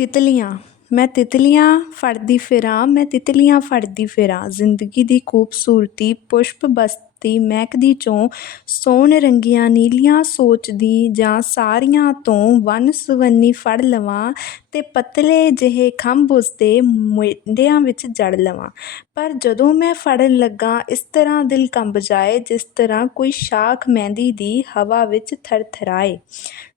ਤਿਤਲੀਆਂ। ਮੈਂ ਤਿਤਲੀਆਂ ਫੜਦੀ ਫਿਰਾਂ ਮੈਂ ਤਿਤਲੀਆਂ ਫੜਦੀ ਫਿਰਾਂ। ਜ਼ਿੰਦਗੀ ਦੀ ਖੂਬਸੂਰਤੀ ਪੁਸ਼ਪ ਬਸ ਬਸਤੀ ਮਹਿਕਦੀ ਚੋਂ ਸੋਨ ਰੰਗੀਆਂ ਨੀਲੀਆਂ ਸੋਚਦੀ ਜਾਂ ਸਾਰੀਆਂ ਤੋਂ ਵੰਨ ਸੁਵੰਨੀ ਫੜ ਲਵਾਂ ਤੇ ਪਤਲੇ ਜਿਹੇ ਖੰਭ ਉਸਦੇ ਮੋਢਿਆਂ ਵਿੱਚ ਜੜ ਲਵਾਂ। ਪਰ ਜਦੋਂ ਮੈਂ ਫੜਨ ਲੱਗਾ, ਇਸ ਤਰ੍ਹਾਂ ਦਿਲ ਕੰਬ ਜਾਏ, ਜਿਸ ਤਰ੍ਹਾਂ ਕੋਈ ਸ਼ਾਖ ਮਹਿੰਦੀ ਦੀ ਹਵਾ ਵਿੱਚ ਥਰਥਰਾਏ।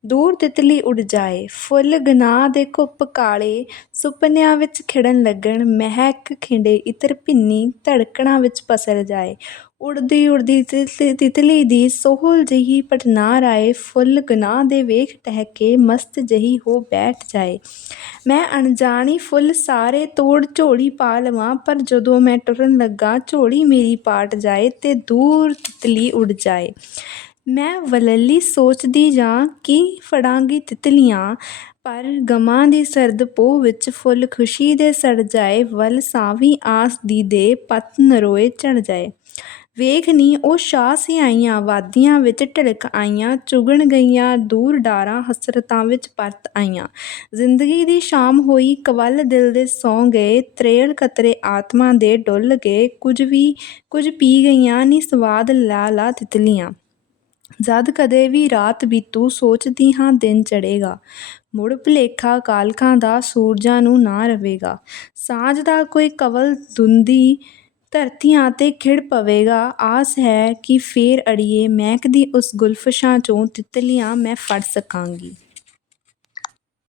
ਦੂਰ ਤਿਤਲੀ ਉੱਡ ਜਾਏ। ਫੁੱਲ ਗਨਾਹ ਦੇ ਘੁੱਪ ਕਾਲੇ ਸੁਪਨਿਆਂ ਵਿੱਚ ਖਿੜਨ ਲੱਗਣ। ਮਹਿਕ ਖਿੰਡੇ ਇਤਰ ਭਿੰਨੀ ਧੜਕਣਾਂ ਵਿੱਚ ਪਸਰ ਜਾਏ। ਉਡਦੀ ਉਡਦੀ ਤਿਤ- ਤਿਤਲੀ ਦੀ ਸੋਹਲ ਜਿਹੀ ਪਟਨਾਰ ਆਏ, ਫੁੱਲ ਗਨਾਹ ਦੇ ਵੇਖ ਟਹਿ ਕੇ ਮਸਤ ਜਹੀ ਹੋ ਬੈਠ ਜਾਏ। ਮੈਂ ਅਣਜਾਣੀ ਫੁੱਲ ਸਾਰੇ ਤੋੜ ਝੋਲੀ ਪਾ ਲਵਾਂ, ਪਰ ਜਦੋਂ ਮੈਂ ਟੁਰਨ ਲੱਗਾ ਝੋਲੀ ਮੇਰੀ ਪਾਟ ਜਾਏ ਤੇ ਦੂਰ ਤਿਤਲੀ ਉੱਡ ਜਾਏ। ਮੈਂ ਵਲੱਲੀ ਸੋਚਦੀ ਜਾਂ ਕਿ ਫੜਾਂਗੀ ਤਿਤਲੀਆਂ, ਪਰ ਗਮਾਂ ਦੀ ਸਰਦ ਪੋਹ ਵਿੱਚ ਫੁੱਲ ਖੁਸ਼ੀ ਦੇ ਸੜ ਜਾਏ, ਵੱਲ ਸਾਵੀਂ ਆਸ ਦੀ ਦੇ ਪਤ ਨਰੋਏ ਝੜ ਜਾਏ। ਵੇਖ ਨੀ, ਉਹ ਸ਼ਾਹ ਸਿਆਈਆਂ ਵਾਦੀਆਂ ਵਿੱਚ ਢਿੜਕ ਆਈਆਂ, ਚੁਗਣ ਗਈਆਂ, ਦੂਰ ਡਾਰਾਂ ਹਸਰਤਾਂ ਵਿੱਚ ਪਰਤ ਆਈਆਂ। ਜ਼ਿੰਦਗੀ ਦੀ ਸ਼ਾਮ ਹੋਈ, ਕਵਲ ਦਿਲ ਦੇ ਸੌਂ ਗਏ, ਤਰੇਲ ਕਤਰੇ ਆਤਮਾ ਦੇ ਡੁੱਲ ਗਏ, ਕੁਝ ਵੀ, ਕੁਝ ਪੀ ਗਈਆਂ, ਨੀ ਸਵਾਦ ਲਾ ਲਾ ਤਿਤਲੀਆਂ। ਜਦ ਕਦੇ ਵੀ ਰਾਤ ਬੀਤੂ, ਸੋਚਦੀ ਹਾਂ ਦਿਨ ਚੜੇਗਾ ਮੁੜ ਭੁਲੇਖਾ ਕਾਲਕਾਂ ਦਾ ਸੂਰਜਾਂ ਨੂੰ ਨਾ ਰਵੇਗਾ। ਸਾਂਝ ਦਾ ਕੋਈ ਕਵਲ ਧੁੰਦੀ ਧਰਤੀਆਂ 'ਤੇ ਖਿੜ ਪਵੇਗਾ। ਆਸ ਹੈ ਕਿ ਫੇਰ ਅੜੀਏ ਮਹਿਕਦੀ ਉਸ ਗੁਲਫਸ਼ਾਂ 'ਚੋਂ ਤਿਤਲੀਆਂ ਮੈਂ ਫੜ ਸਕਾਂਗੀ।